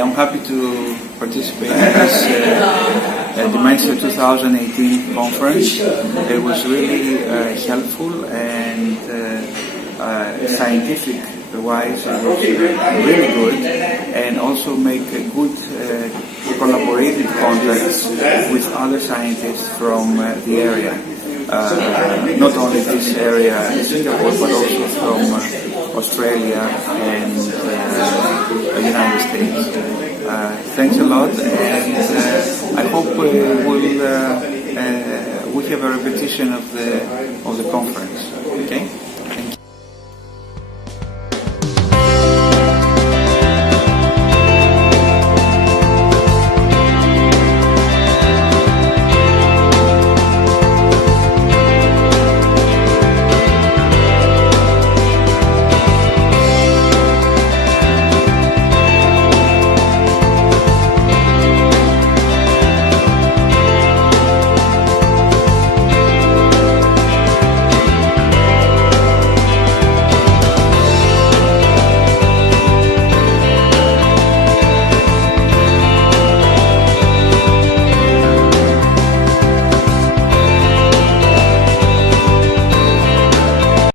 am happy to participate in this Dementia 2018 conference. It was really helpful and scientific-wise it was really good, and also make a good collaborative contacts with other scientists from the area. Not only this area in Singapore, but also from Australia and the United States. Thanks a lot, and I hope we have a repetition of the conference. Okay.